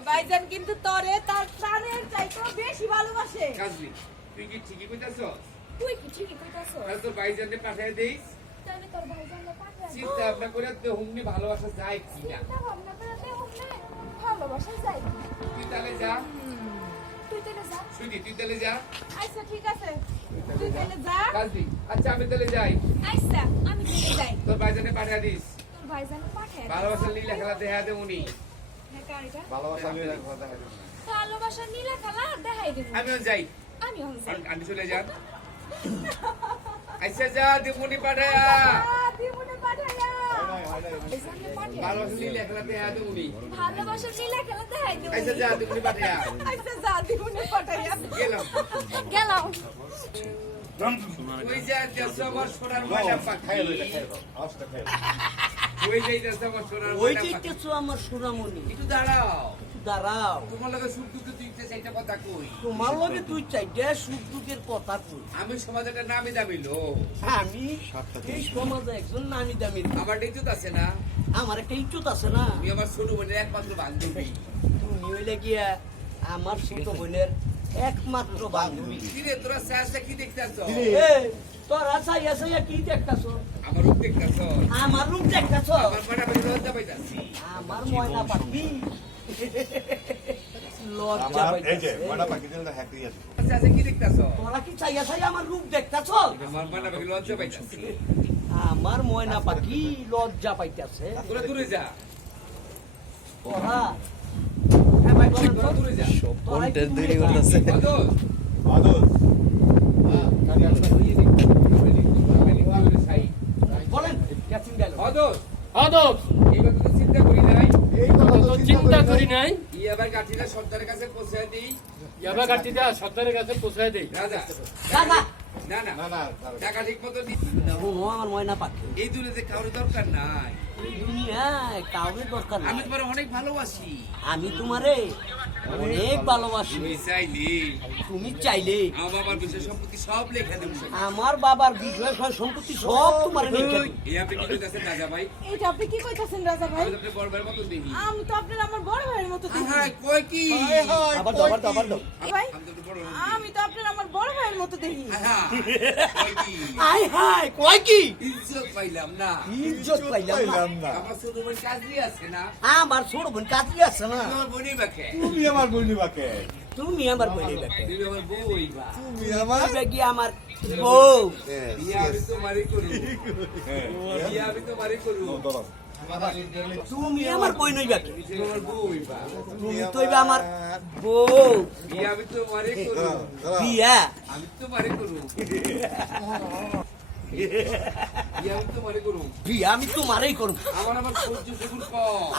ভাইজান কিন্তু তরে তার প্রাণের চাইতেও বেশি ভালোবাসে। কাজলি তুই কি ঠিকই কইতাছস? তুই কি ঠিকই কইতাছ তাহলে তোর ভাইজানকে পাঠিয়ে তাহলে তোর ভাইজানকে পাঠাই চিন্তা ভাবনা করে তো হুমনি ভালোবাসা যায় কি না চিন্তা ভাবনা করে দেখুন না ভালোবাসা যায় কি? তুই তাহলে যা। তুই তাহলে যা। সুদি তুই তাহলে যা। আচ্ছা ঠিক আছে। তুই তাহলে যা। কাজলি আচ্ছা আমি তাহলে যাই। আচ্ছা আমি তাহলে যাই। তোর ভাইজানকে পাঠিয়ে দিস। তোর ভাইজানকে পাঠাই ভালোবাসার লীলা খেলা দেখা দে উনি হ্যাঁ ভালোবাসা। ভালোবাসা নীলা খেলা দেখাই দেব। আমিও যাই। আমি হন যাই আন্টি চলে যান। আচ্ছা যা দিমুনি পাঠায়া। দিমুনে পাঠাইয়া ভালোবাসার লীলা খেলা দেখা দে উনি ভালোবাসা নীলা খেলা দেখাই দেব। আচ্ছা যা দিমুনি পাঠায়া। আচ্ছা যা দিমুনে পাঠাইয়া গেলাম। গেলাম। ওই যে দেড়শো বছর সোনার ময়না খাইয়ে পাখি। লই, এটা খাইয়ে ওই সোনার ওই আমার সোনামণি একটু দাঁড়াও। দাঁড়াও। তোমার লগে সুখ দুঃখে তুই চাইটা কথা কই। তোমার লগে তুই চাইটা সুখ দুঃখের কথা কই। আমি সমাজে একটা নামি দামি লোক। আমি এই সমাজে একজন নামি দামি আমার ইজ্জত আছে না? আমার একটা ইজ্জত আছে না? তুমি আমার ছোট বোনের একমাত্র বান্ধবী। তুমি হইলে গিয়া আমার ছোট বোনের একমাত্র বান্ধবী। কিরে তোরা শেষটা কি দেখতেছ? তোরা কি দেখতাছ? আমার রূপ দেখতেছ? আমার রূপ দেখতাছ? আমার লজ্জা পাইতাছি? আমার ময়না পাখি। লজ্জা আমার এই যে ময়না পাখি দিলটা দিয়ে আছে। শেষে কি দেখতেছ? তোরা কি চাইয়া চাইয়া আমার রূপ দেখতাছ? আমার মাটা বাড়ি লজ্জা পাইতাছি? আমার ময়না পাখি লজ্জা পাইতাছে। তোরা দূরে যা। তোরা করতেছে। চিন্তা করি নাই। এই কথা তো চিন্তা করি নাই। ই আবার গাঠিটা সন্তানের কাছে পৌঁছে দিই। ইয়াবা কাটিটা সত্তরের কাছে পৌঁছায় দেই। রাজা। দাদা না না। না না টাকা ঠিক মতো ও আমার ময়না পাখি। এই দূরে কারোর দরকার নাই। দুনিয়ায় কাউরে দরকার আমি তোমার অনেক ভালোবাসি। আমি তোমারে অনেক ভালোবাসি। তুমি চাইলে। তুমি চাইলে। আমার বাবার বিষয় সম্পত্তি সব লেখা দেবো। আমার বাবার বিষয় সম্পত্তি সব তোমার এই আপনি কি কইতাছেন রাজা ভাই এটা আপনি কি কইতাছেন রাজা ভাই আমি তো আপনার বড় ভাইয়ের মতন দেখি। আমি তো আপনার আমার বড় ভাইয়ের মতো দেখি। হ্যাঁ কয় কি? আবার দাও আবার দাও আবার দাও। আমি তো আপনার বড় ভাই। আমি তো আপনার আমার বড় ভাইয়ের মতো দেখি। হ্যাঁ, কয় কি? আই হাই কয় কি? ইজ্জত পাইলাম না। ইজ্জত পাইলাম না। আমার ছোট বোন কাজী আছে না? আমার ছোট বোন কাজী আছে না? আমার বোনই বাকে। তুমি আমার তুমি বোনের বেটে তুমি আমার বউই বা। তুমি আমার তবে আমার বউ? বিয়া আমি yes. তো মারি করু। হ্যাঁ, বিয়া আমি তো মারি করু ও, দাঁড়াও। তুমি আমার বই তুমি তো আমার বউ। আমি তো মারি করু। বিয়া? আমি তো মারি করু আমি তোমারই করব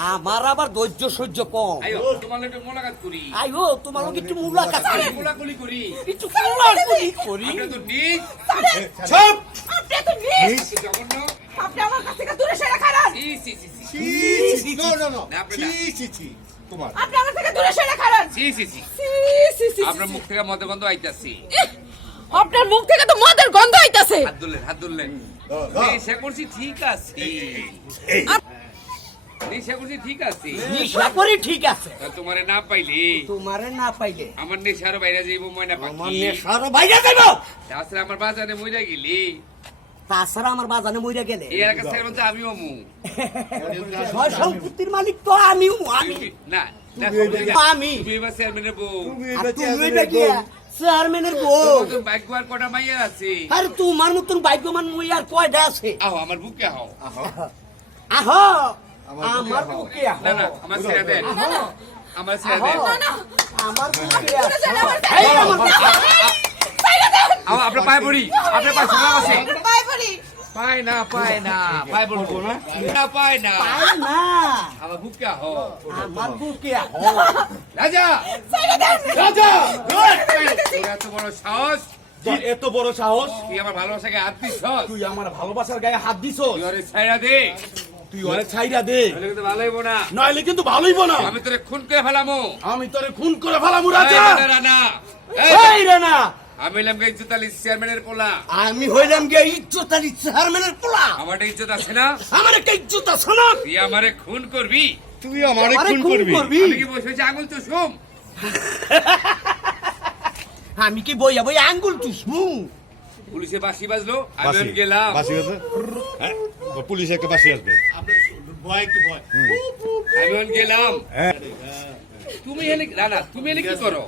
আমার আবার ধৈর্য সহ্য কম। আইও তোমার একটু মোলাকাত করি। একটু করি। করি। আপনি আমার কাছ থেকে দূরে সরে ছি, ছি, ছি, ছি। ছি. না, ছি, ছি, ছি। তোমার। আপনি আমার থেকে দূরে সরে ছি, ছি, ছি। আপনার মুখ থেকে মদের গন্ধ আইতাছি। আপনার মুখ থেকে তো মদের গন্ধ আইতাছে। হাত ধরলেন হাত ধরলেন। নেশা করছি ঠিক আছে। নেশা করছি ঠিক আছে। নিশা করি ঠিক আছে। তোমারে না পাইলে? তোমারে না পাইলে। আমার নেশার বাইরে যাইব ময়না আমার পাখি। বাইরে যাইব। তাছাড়া আমার বাজারে মইরা গেলি। তাছাড়া আমার বাজানে মইরা গেলে। সম্পত্তির মালিক তো আমিও আমি। আমি। চেয়ারম্যানের বউ। কটা মাইয়া আছে। আর তোমার মতন ভাগ্যমান মুই আর কয়টা আছে? আহো আমার বুকে আহো। আহো। আমার বুকে আমার আহো। না না আমার ছেড়ে দেন আহ। আমার ছেড়ে দেন আমার বুকে আপনার পায়ে পড়ি। আপনার পায়ে শোনা আছে? পায় না পায় না পায় বলব না। না? পায় না। পায় না। আমার রাজা! রাজা! এত বড় সাহস? এত বড় সাহস? তুই আমার ভালোবাসাকে হাত দিস তুই আমার ভালোবাসার গায়ে হাত দিছ তুই ওরে ছাইড়া দে। তুই অনেক ছাইরা দে। তাহলে কিন্তু ভালো হইব না। নইলে কিন্তু ভালোই না। আমি তোরে খুন করে ফেলামো। আমি তোরে খুন করে ফেলাম রাজা। রানা এই, এই রে না আমি এলাম গে ইজ্জত আলী চেয়ারম্যানের পোলা। আমি হইলাম গিয়ে ইজ্জত আলী চেয়ারম্যানের পোলা। আমার একটা ইজ্জত আছে না? আমার একটা ইজ্জত আছে না? তুই আমারে খুন করবি। তুই আমারে খুন করবি? করবি? আমি কি বসে আছি? আঙুল তো শুম আমি কি বইয়া বই আঙ্গুল চুষমু পুলিশে বাসি বাজলো আমি গেলাম। বাসি হ্যাঁ পুলিশ একটা বাসি আসবে। ভয় কি ভয়? আমি গেলাম। হ্যাঁ। তুমি এনে না না তুমি এনে কি করো?